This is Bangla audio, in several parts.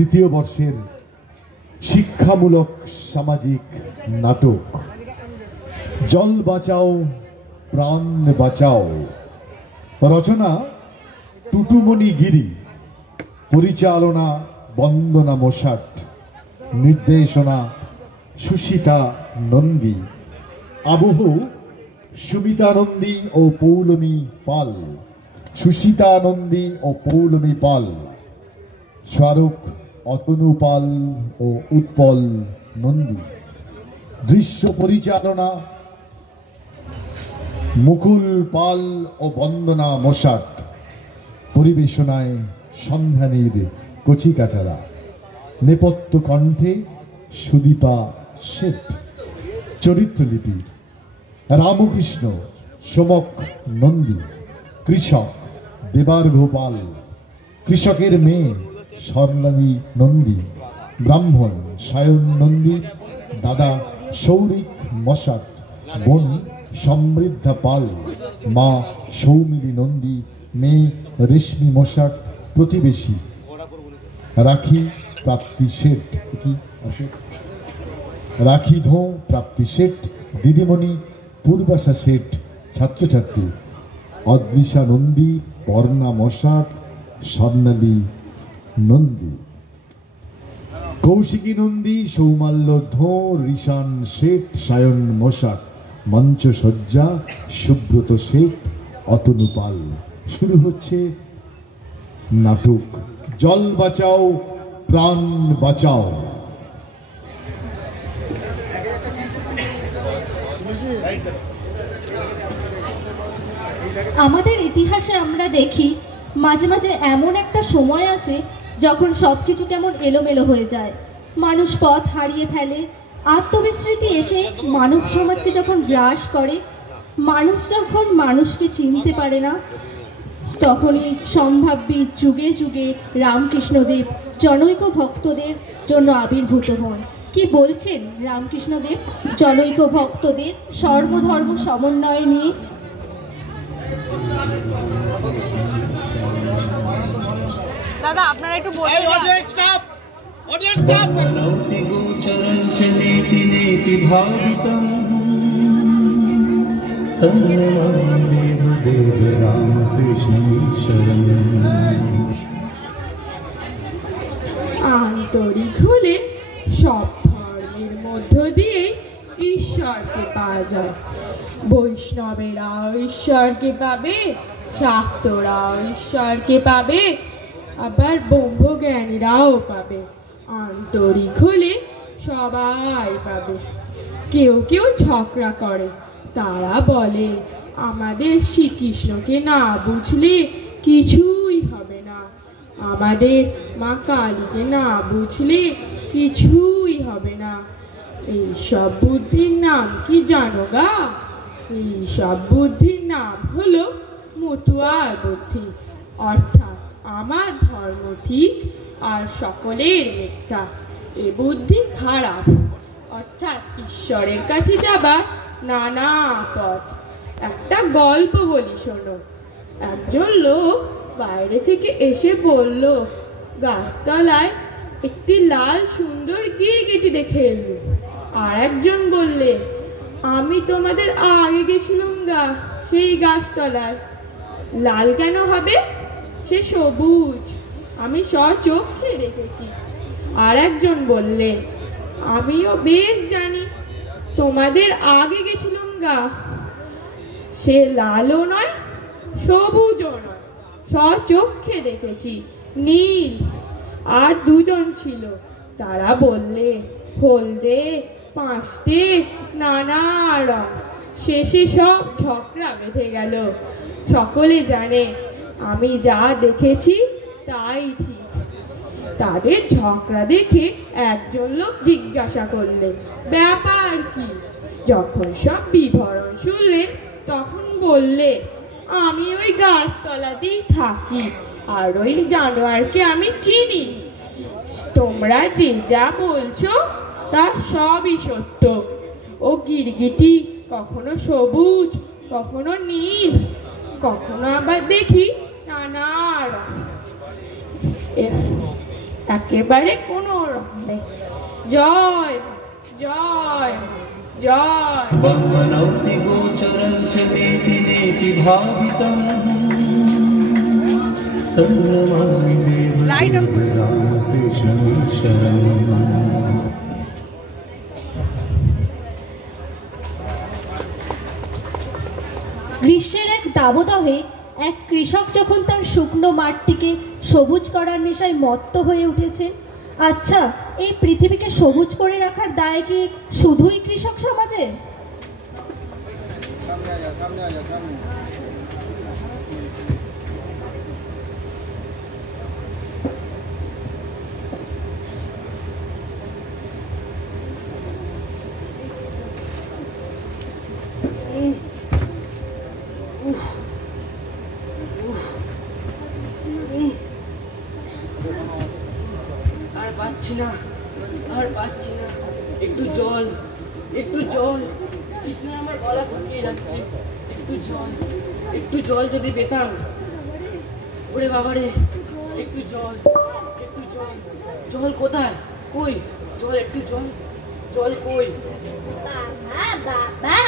তৃতীয় বর্ষের শিক্ষামূলক সামাজিক নাটক জল বাঁচাও প্রাণ বাঁচাও। রচনা টুটুমণি গিরি, পরিচালনা বন্দনা মোশাট, নির্দেশনা সুশীতা নন্দী, আবহ সুমিতা নন্দী ও পৌলমী পাল, সুশীতা নন্দী ও পৌলমী পাল, স্বরূপ অতনু পাল ও উৎপল নন্দী, দৃশ্য পরিচালনা মুকুল পাল ও বন্দনা মোশাট, পরিবেশনায় সন্ধানীর কচিকাচারা, নেপথ্য কণ্ঠে সুদীপা শেঠ। চরিত্রলিপি রামকৃষ্ণ সোমক নন্দী, কৃষক দেবার্ঘ পাল, কৃষকের মেয়ে স্বর্ণালী নন্দী, ব্রাহ্মণ সায়ন নন্দী, দাদা সৌরিক মশাট, বোন সমৃদ্ধা পাল, মা সৌমিলী নন্দী, মেয়ে রেশমি মশাট, প্রতিবেশী রাখি প্রাপ্তি শেঠ, রাখি ধোঁ প্রাপ্তি শেঠ, দিদিমণি পূর্বাশা শেঠ, ছাত্রছাত্রী অদৃশা নন্দী, পর্ণা মশাট, স্বর্ণালী নন্দী, কৌশিকী নন্দী, সৌমাল্য ধোঁ, ঋষান শেঠ, সায়ন মশাট, মঞ্চসজ্জা সুব্রত শেঠ, অতনু পাল। শুরু হচ্ছে নাটক জল বাঁচাও প্রাণ বাঁচাও। আমাদের ইতিহাসে আমরা দেখি মাঝে মাঝে এমন একটা সময় আসে যখন সবকিছু কেমন এলোমেলো হয়ে যায়, মানুষ পথ হারিয়ে ফেলে, আত্মবিস্মৃতি এসে মানব সমাজকে যখন গ্রাস করে, মানুষ যখন মানুষকে চিনতে পারে না, তখনই সম্ভাব্যী যুগে যুগে রামকৃষ্ণদেব জনৈক ভক্তদের জন্য আবির্ভূত হন। কি বলছেন রামকৃষ্ণদেব জনৈক ভক্তদের সর্বধর্ম সমন্বয় নিয়ে? দাদা আপনারা একটু বলুন। আন্তরিক হলে সব ধর্মের মধ্য দিয়ে ঈশ্বরকে পাওয়া যায়। বৈষ্ণবেরা ঈশ্বরকে পাবে, শাক্তরাও ঈশ্বরকে পাবে, আবার ব্রহ্মজ্ঞানীরাও পাবে। আন্তরিক হলে সবাই পাবে। কেউ কেউ ঝগড়া করে, তারা বলে আমাদের শ্রীকৃষ্ণকে না বুঝলে কিছুই হবে না, আমাদের মা কালীকে না বুঝলে কিছুই হবে না। এইসব বুদ্ধির নাম কি জানো গা? এইসব বুদ্ধির নাম হলো মতুয়ার বুদ্ধি, অর্থাৎ আমার ধর্ম ঠিক আর সকলের মিথ্যা। এ বুদ্ধি খারাপ, অর্থাৎ ঈশ্বরের কাছে যাবার নানা পথ। একটা গল্প বলি শোনো। একজন লোক বাইরে থেকে এসে বলল, গাছতলায় একটি লাল সুন্দর গিরগিটি দেখে এলো। আর একজন বললে, আমি তোমাদের আগে গেছিলাম গা সেই গাছতলায়। লাল কেন হবে? সে সবুজ, আমি স্বচক্ষে দেখেছি। আর একজন বললে, আমিও বেশ জানি, তোমাদের আগে গেছিলাম গা, সে লালও নয় সবুজও নয়, স্বচক্ষে দেখেছি, নীল। আর দুজন ছিল, তারা বললে হলদে, পাঁচটে, নানা রং। শেষে সব ঝগড়া বেঁধে গেল। সকলে জানে আমি যা দেখেছি তাই ঠিক। তাদের ঝগড়া দেখে একজন লোক জিজ্ঞাসা করলেন, ব্যাপার কি? যখন সব বিবরণ শুনলেন তখন বললে, আমি ওই গাছতলাতেই থাকি আর ওই জানোয়ারকে আমি চিনি। তোমরা যে যা বলছো তা সবই সত্য। ও গিরগিটি কখনো সবুজ, কখনো নীল, কখনো আবার দেখি নানা রং। একেবারে কোনো রকম নেই। জয় জয় জয়। বন্দনৌতি গোচরং চ নেতি নেতি ভাবিতং তন্নমামি Light up. দেবদেব রামকৃষ্ণীশ্বরং। গ্রীষ্মের এক দাবদাহে এক কৃষক যখন তার শুকনো মাঠটিকে সবুজ করার নেশায় মত্ত হয়ে উঠেছে। আচ্ছা, এই পৃথিবীকে সবুজ করে রাখার দায় কি শুধুই কৃষক সমাজের? আর পাচ্ছি না, আর পাচ্ছি না। একটু জল, একটু জল। কৃষ্ণা, আমার গলা শুকিয়ে যাচ্ছে। একটু জল, একটু জল যদি পেতাম। ওরে বাবারে, একটু জল, একটু জল। জল কোথায়? কই জল? একটু জল, জল কই? বাবা বাবা,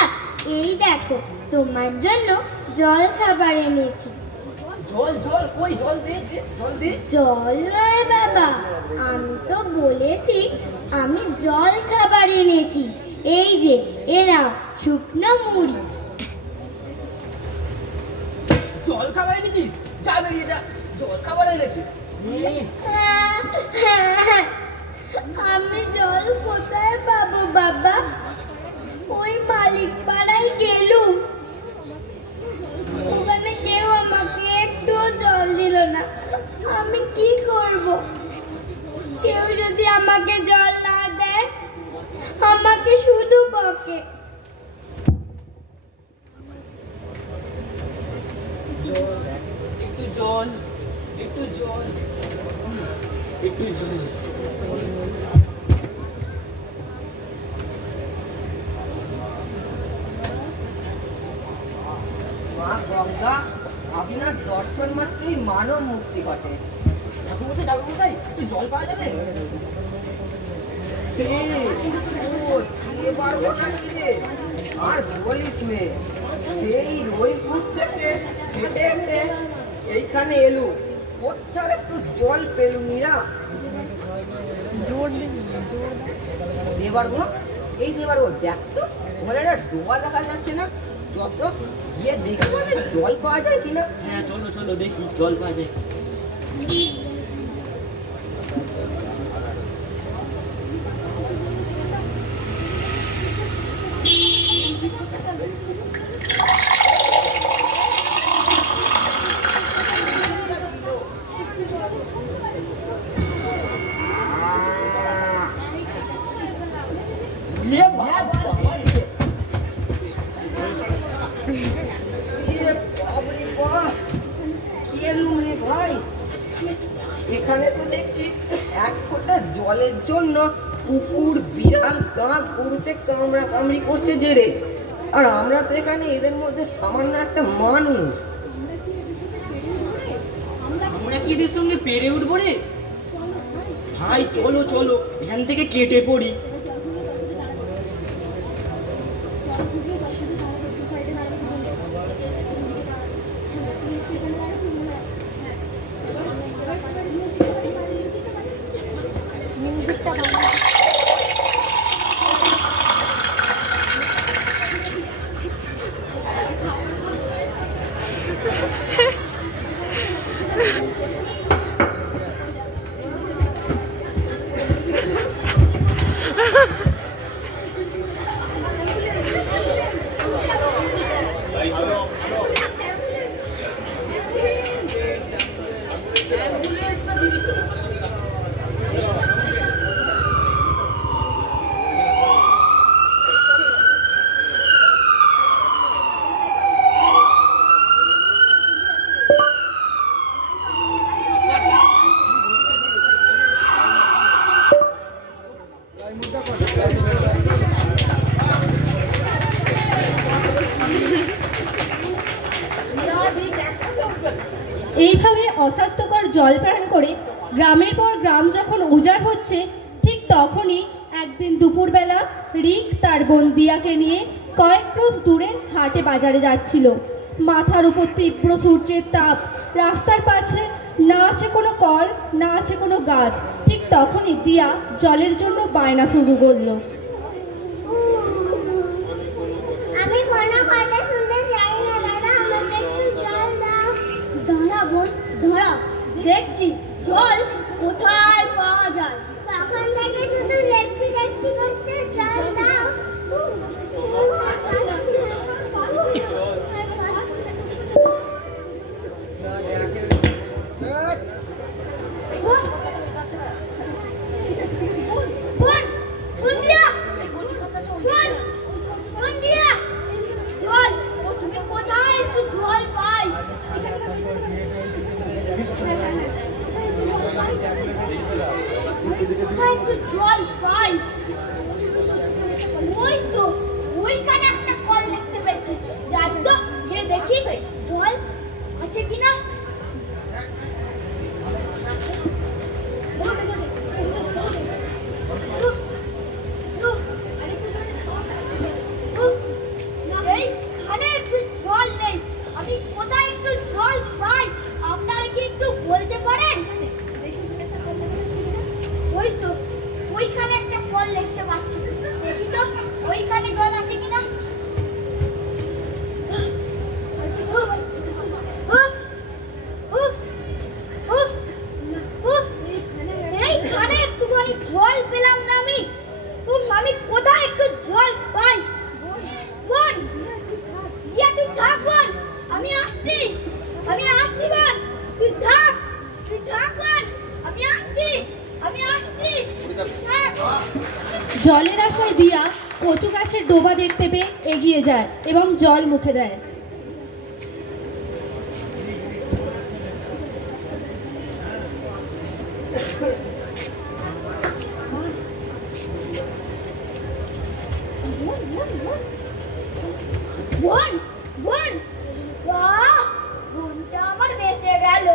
এই দেখো তোমার জন্য জল খাবার এনেছি। জল জল কই? জল দে, দে, জল দে। জল নয় বাবা, আমি তো বলেছি আমি জল খাবার এনেছি। এই যে এরা শুকনো মুড়ি। জল খাবার এনেছিস? যা বেরিয়ে যা, জল খাবার এনেছিস? আমি জল কোথায় পাবো বাবা? ওই মালিক পাড়ায় গেলুম, ওখানে কেউ আমাকে একটু জল দিল না। আমি কি করব? কেউ যদি আমাকে জল না দেয়, আমাকে শুধু বকে। জল, একটু জল, একটু জল, একটু জল। মা গঙ্গা, আপনার দর্শন মাত্রই মানব মুক্তি ঘটে। ঠাকুরমশাই, ঠাকুরমশাই, একটু জল পাওয়া যাবে? পারবো না কি রে? আর বলিস নে, সেই রইপুর থেকে হেঁটে হেঁটে এইখানে এলু, কোথাও একটু জল পেলুনি না। দেবার গো, এই দেবার গো, দেখ তো ওখানে একটা ডোবা দেখা যাচ্ছে না? যত গিয়ে দেখি মানে জল পাওয়া যায় কিনা। হ্যাঁ, চলো চলো দেখি জল পাওয়া যায়। এখানে তো দেখছি এক ফোঁটা জলের জন্য কুকুর, বিড়াল, কাক গরুতে কামড়া কামড়ি করছে যে রে। আর আমরা তো এখানে এদের মধ্যে সামান্য একটা মানুষ। আমরা কি এদের সঙ্গে পেরে উঠবো রে? ভাই চলো চলো, এখান থেকে কেটে পড়ি। এইভাবে অস্বাস্থ্যকর জল পান করে গ্রামের পর গ্রাম যখন উজাড় হচ্ছে, ঠিক তখনই একদিন দুপুরবেলা রিক তার বোন দিয়াকে নিয়ে কয়েক ক্রোশ দূরের হাটে বাজারে যাচ্ছিল। মাথার উপর তীব্র সূর্যের তাপ, রাস্তার পাশে না আছে কোনো কল, না আছে কোনো গাছ। ঠিক তখনই দিয়া জলের জন্য বায়না শুরু করলো। আমি কোনো কথা শুনতে চাই না দাদা, আমাকে একটু জল দাও। দাঁড়া বোন, দাঁড়া, দেখছি জল কোথায় পাওয়া যায়। তখন থেকে শুধু দেখছি দেখছি করছে, জল দাও। জল পাই, ওই তো ওইখানে একটা কল দেখতে পেয়েছি। যাই তো গিয়ে দেখি জল আছে কিনা। এইখানে একটু জল নেই, আমি কোথায় একটু জল পাই আপনারা কি একটু বলতে পারেন? ওই তো ওইখানে একটা কল দেখতে পাচ্ছি, দেখি তো ওইখানে জল আছে কিনা। এইখানে একটুখানি জল পেলাম না আমি। আমি কোথায় একটু জল পাই? বোন, ইয়া তুই থাক বোন, আমি আসছি বোন, তুই থাক বোন, আমি আসছি। জলের আশায় দিয়া কচু গাছের ডোবা দেখতে পেয়ে এগিয়ে যায় এবং জল মুখে দেয়। বোন, বাহ, বোনটা আমার বেঁচে গেল।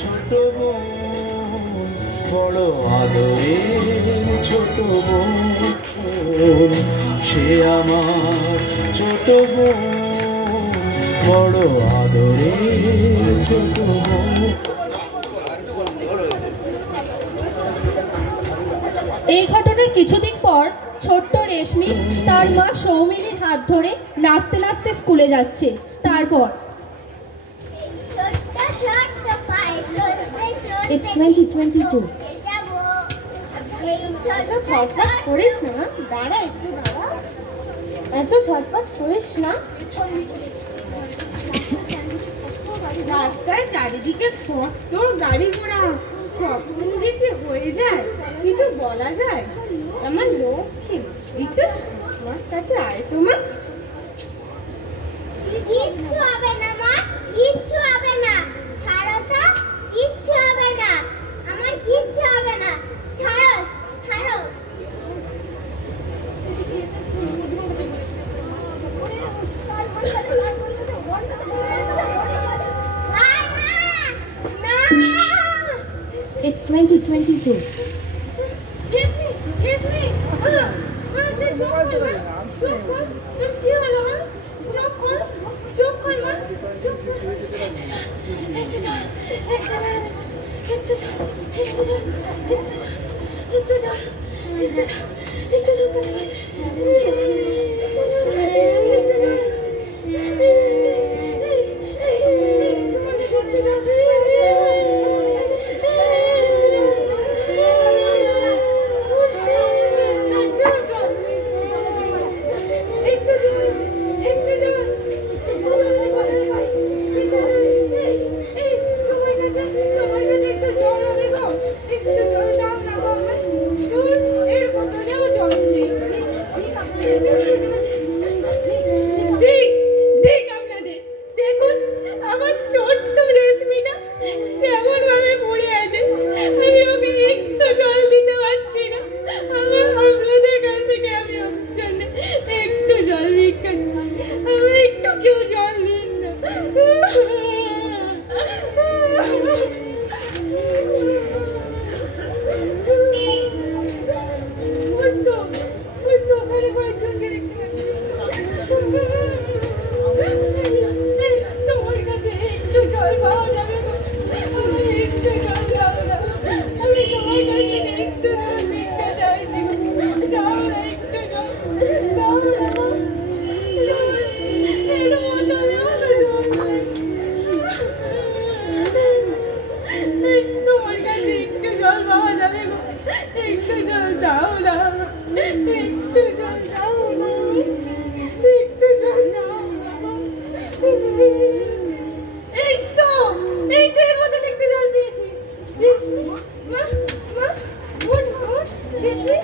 ছোট বোন বড় আদরে, ছোট বোন সে আমার ছোট বোন, বড় আদরে ছোট বোন। এই ঘটনার কিছুদিন পর ছোট্ট রেশমি তার মা সৌমিলির হাত ধরে নাচতে নাচতে স্কুলে যাচ্ছে। তারপর It's 2022. ছটপট করিস না, দাঁড়া একটু দাঁড়া, এত ছটপট করিস না। রাস্তায় চারিদিকে কত গাড়ি ঘোড়া, কখন যে কি হয়ে যায় কিছু বলা যায়। আমার লক্ষ্মী একটু আমার কাছে আয় তো মা। কিচ্ছু হবে না মা, কিচ্ছু হবে না, ছাড়ো তো, কিচ্ছু হবে না, আমার কিচ্ছু হবে না, ছাড়ো। It's 2022. জল নেই। জল পাওয়া যাবে না। আমি একটু জল দাও না, আমি তোমার কাছে একটু জল ভিক্ষা চাইছি, দাও না একটু জল, দাও না। তোমার কাছে একটু জল পাওয়া যাবে গো, একটু জল দাও না, একটু জল দাও না, একটু জল দাও না। এই তো এর মধ্যে একটু জল পেয়েছি। মা মা উঠ উঠ দেখি,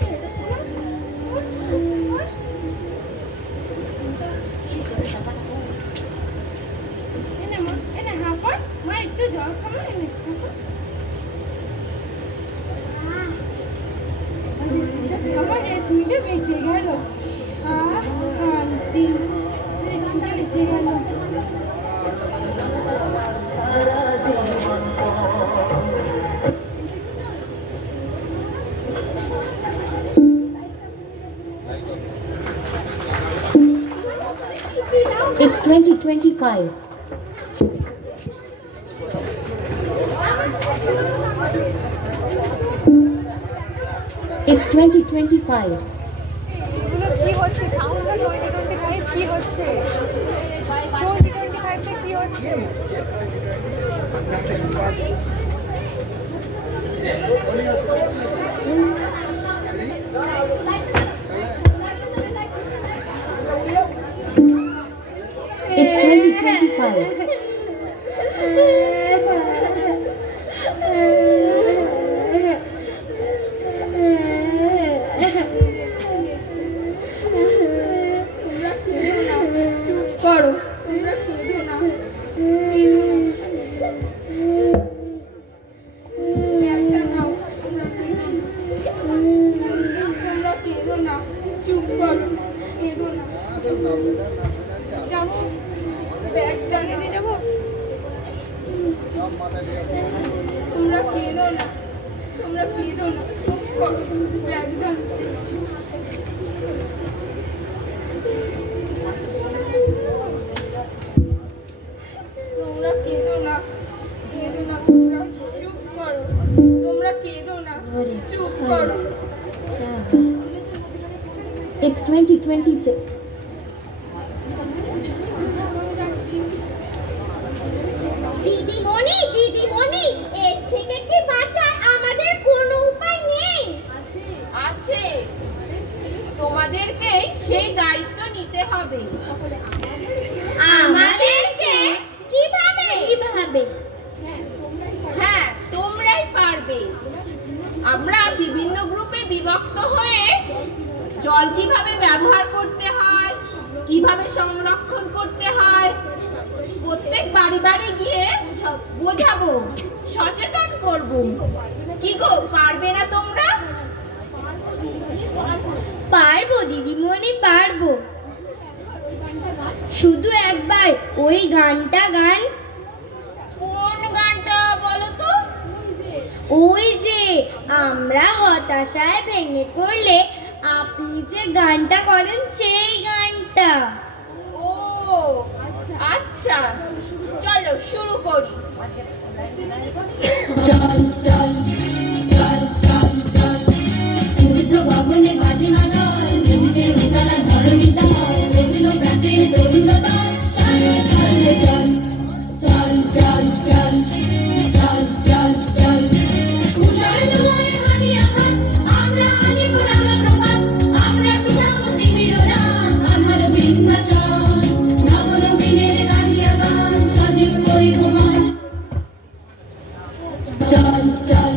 এনে মা এনে হাঁপার, মা একটু জল খাবো, এনে হাঁপার। আমার রেশমিটা বেঁচে গেল, শান্তি, রেশমিটা বেঁচে গেল। It's 2025. It's 2025. কি হচ্ছে সাউন্ড 2025 কি হচ্ছে 2025 তে কি হচ্ছে It's 2025. চুপ করো, তোমরা কেঁদো না, কেঁদো না। একটা নাও, তোমরা কেঁদো না, চুপ করো, কেঁদো না। যাবো ব্যাগ টাঙিয়ে দিয়ে যাবো, তোমরা কেঁদো না, তোমরা কেঁদো না, চুপ করো, ব্যাগ টাঙিয়ে। তোমরা কেঁদো না, কেঁদো না, তোমরা চুপ করো, তোমরা কেঁদো না, চুপ করো। It's 2026. দিদিমণি দিদিমণি, এর থেকে কি বাঁচার আমাদের কোনো উপায় নেই? আছে, তোমাদেরকে সেই দায়িত্ব নিতে হবে। আমাদেরকে কিভাবে কিভাবে? হ্যাঁ, তোমরাই পারবে। আমরা বিভিন্ন গ্রুপে বিভক্ত হয়ে জল কিভাবে ব্যবহার করতে হয়, কিভাবে সংরক্ষণ করতে হয়, প্রত্যেক বাড়ি বাড়ি গিয়ে বোঝাবো, সচেতন করব। কি গো, পারবে না তোমরা? পারবো দিদিমণি, পারবো। শুধু একবার ওই গানটা গান। কোন গানটা বলো তো? ওই যে আমরা হতাশায় ভেঙে পড়লে আপনি যে গানটা করেন, সেই গানটা। ও আচ্ছা, চলো শুরু করি। চল চল চল চল চল ঊর্ধ্ব ভবনে বাজে না দল, জমিতে উতলা ধরণী দল, রবীন প্রাতে তরুণ দল। চল চল চল চল চল চল চল উষার দুয়ারে হানি আঘাত, আমরা আনিব রাঙা প্রভাত, আমরা তুলাব তিমির রাত, আধার বিন্ধ্যাচল, নবনবীনের গাহিয়া গান, সজীব করিব মাস। চল চল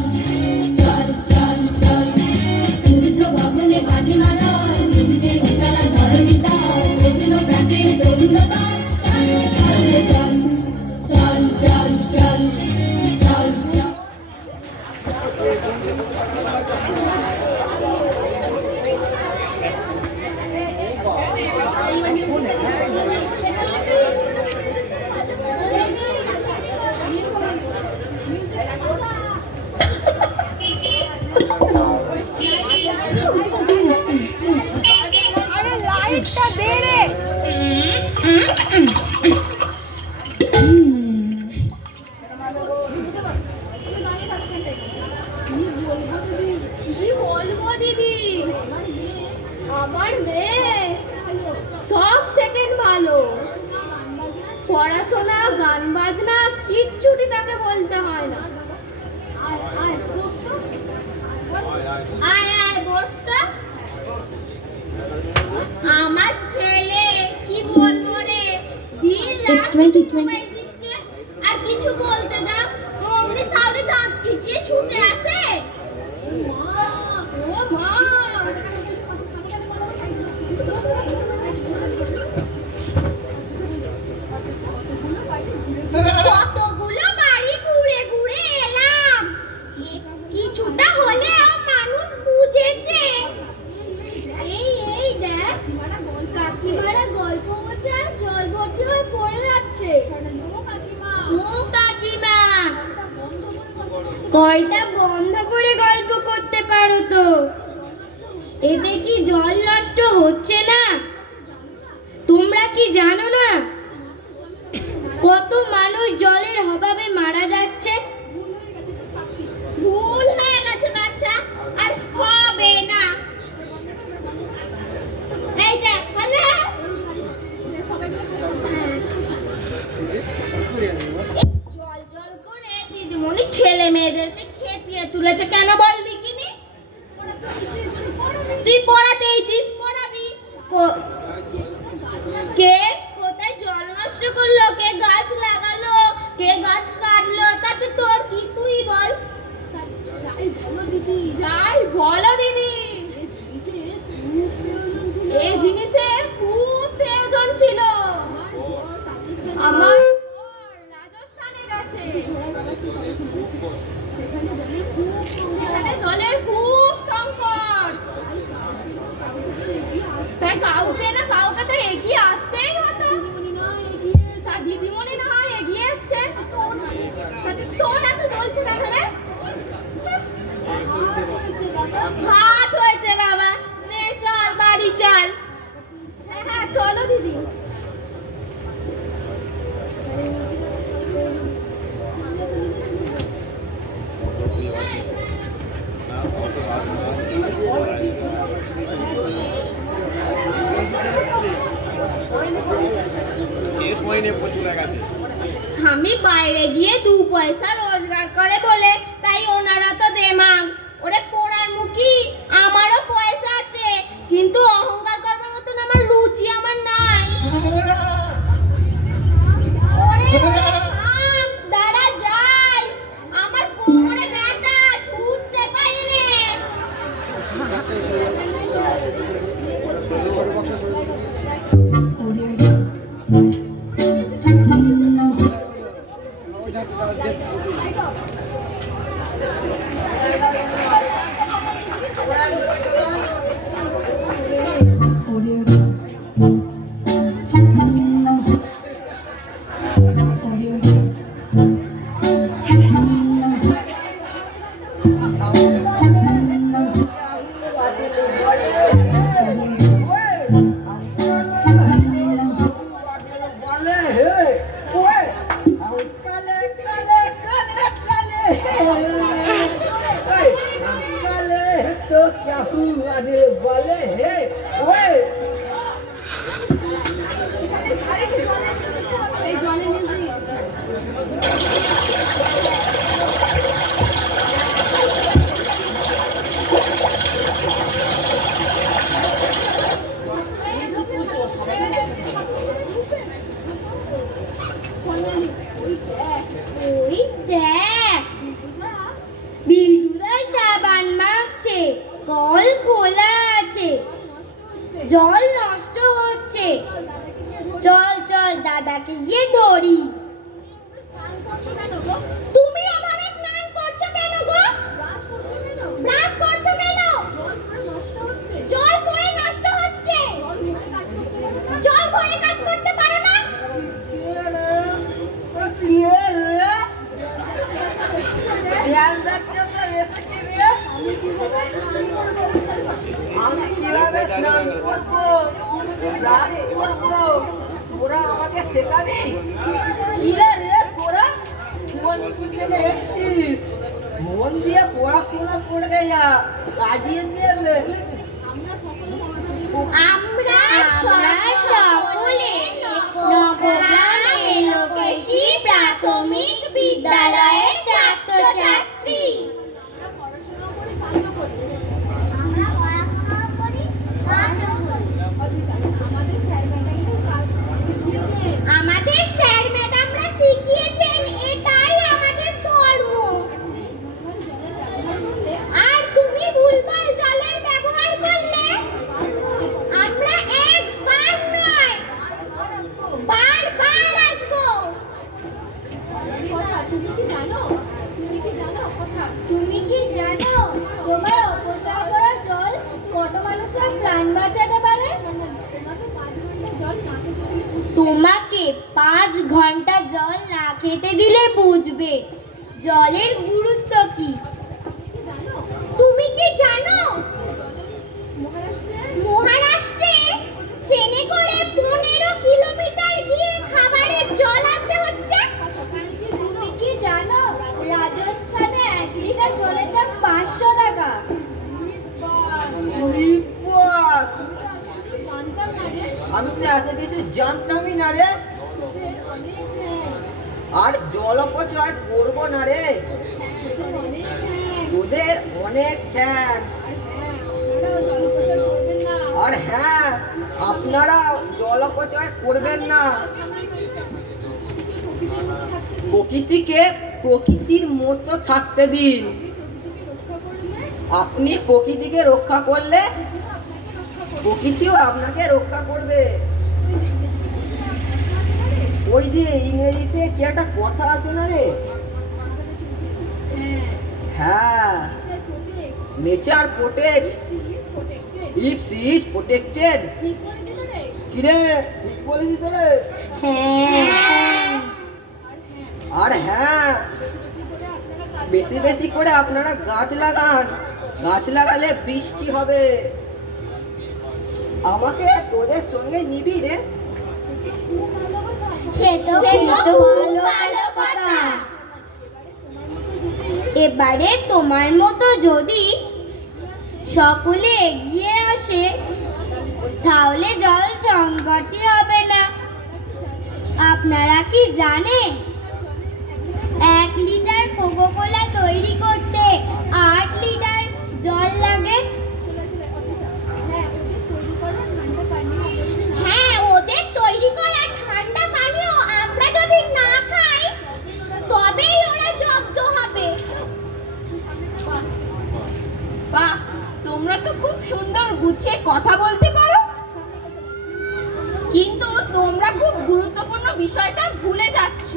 তাকে বলতে হয় না। আয় বস তো। আমার ছেলে কি বলবো রে, দিন রাত মোবাইল দিচ্ছে, আর কিছু বলতে যাও অমনি সাউরি দাঁত খিচিয়ে ছুটে আসে। ও মা, কতগুলো বাড়ি ঘুরে ঘুরে এলাম, কিছুটা হলেও মানুষ বুঝেছে। এই দেখ, কাকিমারা গল্প করছে আর জল ভর্তি হয়ে পড়ে যাচ্ছে। ও কাকিমা, কলটা বন্ধ করে গল্প করতে পারো তো? এতে কি জল নষ্ট হচ্ছে না? তোমরা কি জানো না কত মানুষ জলের অভাবে মারা যাচ্ছে? ভুল হয়ে গেছে বাচ্চা, আর হবে না। এই যে হ্যালো, জল জল করে দিদিমণি ছেলে মেয়েদেরকে খেপিয়ে তুলেছে কেন বলবি কিনি? তুই পড়াতেইছিস, পড়াবি। কে কোথায় জল নষ্ট করলো, কে গাছ লাগালো, কে গাছ কাটলো, তাতে তোর কি? তুই বল। যাই বলো দিদি, এই জিনিসের খুব প্রয়োজন ছিল। আমার রাজস্থানে গেছে, সেখানে জলের খুব সংকট, তাই কাউকে না কাউকে তো এগিয়ে আসতেই হতো। তা দিদিমণি না হয় এগিয়ে এসছে, তোর এত চলছে না এখানে। ঘাট হয়েছে বাবা, নে চল বাড়ি চল। হ্যাঁ হ্যাঁ চলো দিদি। স্বামী বাইরে গিয়ে 2 পয়সা রোজগার করে বলে তাই ওনারা তো দেমাগ। ওরে পোড়ার মুখী, আমারও পয়সা আছে, কিন্তু অহংকার করবার মতন আমার রুচি আমার নাই। ওরে থাম, দাঁড়া যাই, আমার কোমরে ব্যথা, ছুটতে পারি রে। ওই দেখ, বিল্টুদা সাবান মাখছে, কল খোলা আছে, জল নষ্ট হচ্ছে। চল চল দাদাকে গিয়ে ধরি। তুমি ওভাবে স্নান করছো কেন গো? ব্রাশ করছো কেন? জল পড়ে নষ্ট হচ্ছে। জল ভরে কাজ করতে পারো না? আমি কিভাবে স্নান করবো, ব্রাশ করবো, তোরা আমাকে শেখাবি? রে তোরা কোন স্কুল থেকে এসছিস? মন দিয়ে পড়াশোনা করবে, যা কাজিয়ে দেবে। আমরা সকলে নবগ্রামের লোকে মহেশী প্রাথমিক বিদ্যালয়ের ছাত্রছাত্রী। আমরা পড়াশোনা করি, কাজও করি। আমাদের স্যার ম্যাডামরা শিখিয়েছেন, এটাই আমাদের ধর্ম। আর তুমি ভুলভাল জলের ব্যবহার করলে আমরা একবার নয় বারবার আসবো। তুমি কি জানো তোমার অপচয় করা জল কত মানুষের প্রাণ বাঁচাতে পারে? তোমাকে 5 ঘন্টা জল না খেতে দিলে বুঝবে জলের গুরুত্ব কি। তুমি কি জানো মহারাষ্ট্রে ট্রেনে করে 15 কিলোমিটার গিয়ে খাবারের জল আনতে হচ্ছে? তুমি কি জানো রাজস্থানে 1 লিটার জলের দাম 500 টাকা? আমি তো এত কিছু জানতামই না রে। আর জল অপচয় করবো না রে। ওদের অনেক থ্যাঙ্কস। আর হ্যাঁ, আপনারা জল অপচয় করবেন না। প্রকৃতিকে প্রকৃতির মতো থাকতে দিন। আপনি প্রকৃতিকে রক্ষা করলে প্রকৃতিও আপনাকে রক্ষা করবে। ওই যে ইংরেজিতে কি একটা কথা আছে না রে? হ্যাঁ, nature protects if she is protected. কি রে, ঠিক বলেছি তো রে? আর হ্যাঁ, বেশি বেশি করে আপনারা গাছ লাগান। গাছ লাগালে বৃষ্টি হবে। আমাকে তোদের সঙ্গে নিবি রে? সে তো খুব ভালো কথা। এবারে তোমার মতো যদি সকলে এগিয়ে আসে তাহলে জল সংকটই হবে না। আপনারা কি জানেন 1 লিটার কোকোকোলা তৈরি করতে 8 লিটার জল লাগে? হ্যাঁ, ওদের তৈরি করা ঠান্ডা পানীয় আমরা যদি না খাই তবেই ওরা জব্দ হবে। বাহ, তোমরা তো খুব সুন্দর গুছিয়ে কথা বলতে পারো, কিন্তু তোমরা খুব গুরুত্বপূর্ণ বিষয়টা ভুলে যাচ্ছ।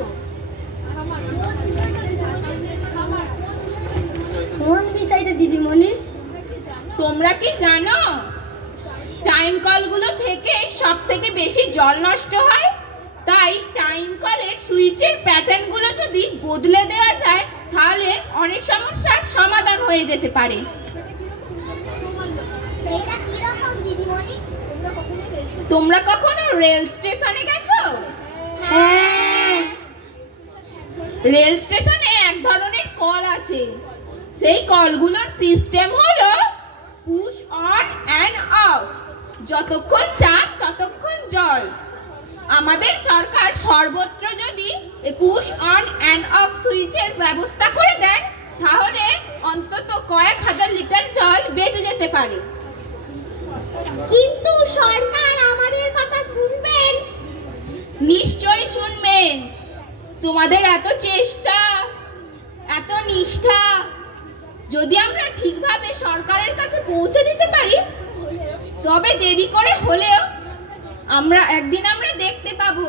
কোন বিষয়টা দিদিমণি? তোমরা কি জানো টাইম কলগুলো থেকে সব থেকে বেশি জল নষ্ট হয়? তাই টাইম কলের সুইচের প্যাটার্নগুলো যদি বদলে দেওয়া যায় তাহলে অনেক সমস্যার সমাধান হয়ে যেতে পারে। সেটা কি রকম দিদিমণি? তোমরা কখনো রেল স্টেশনে গেছো? হ্যাঁ। রেল স্টেশনে এক ধরনের কল আছে। সেই কলগুলোর সিস্টেম হলো পুশ অন অ্যান্ড অফ। যতক্ষণ চাপ ততক্ষণ জল। আমাদের সরকার সর্বত্র যদি পুশ অন অ্যান্ড অফ সুইচের ব্যবস্থা করে দেন তাহলে অন্তত কয়েক হাজার লিটার জল বেঁচে যেতে পারে। কিন্তু সরকার আমাদের কথা শুনবেন? নিশ্চয়ই শুনবেন। তোমাদের এত চেষ্টা, এত নিষ্ঠা যদি আমরা ঠিকভাবে সরকারের কাছে পৌঁছে দিতে পারি তবে দেরি করে হলেও একদিন আমরা দেখতে পাবো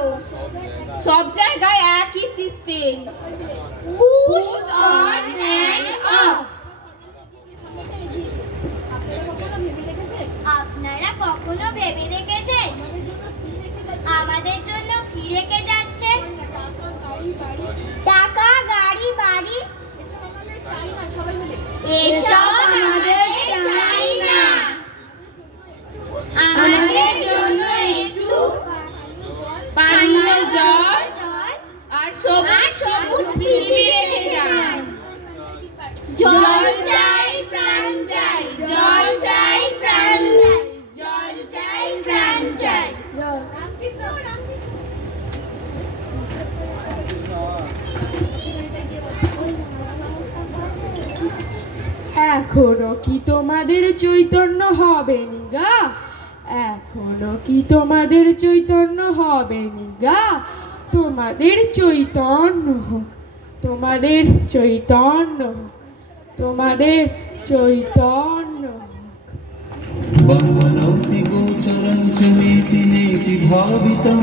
সব জায়গায় একই system, push on and of. আপনারা কখনো ভেবে দেখেছেন আমাদের জন্য কি রেখে যাচ্ছেন? টাকা, গাড়ি, বাড়ি? এসব আমাদের চাই না। আমাদের জন্য একটু পানীয় জল আর সবুজ পৃথিবী রেখে যান। এখনো কি তোমাদের চৈতন্য হবে নি গা? এখনো কি তোমাদের চৈতন্য হবে নি গা? তোমাদের চৈতন্য হোক, তোমাদের চৈতন্য হোক, তোমাদের চৈতন্য হোক। বামনৌতি গোচরং চ নেতি নেতি ভাবিতং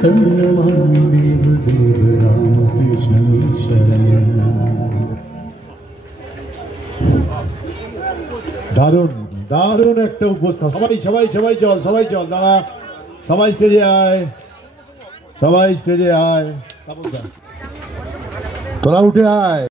তন্নমামি দেব দেব রামকৃষ্ণ শরণম। দারুণ দারুণ একটা উপস্থাপন। সবাই সবাই সবাই চল, সবাই চল, দাঁড়া, সবাই স্টেজে আয়, সবাই স্টেজে আয়, তোরা উঠে আয়।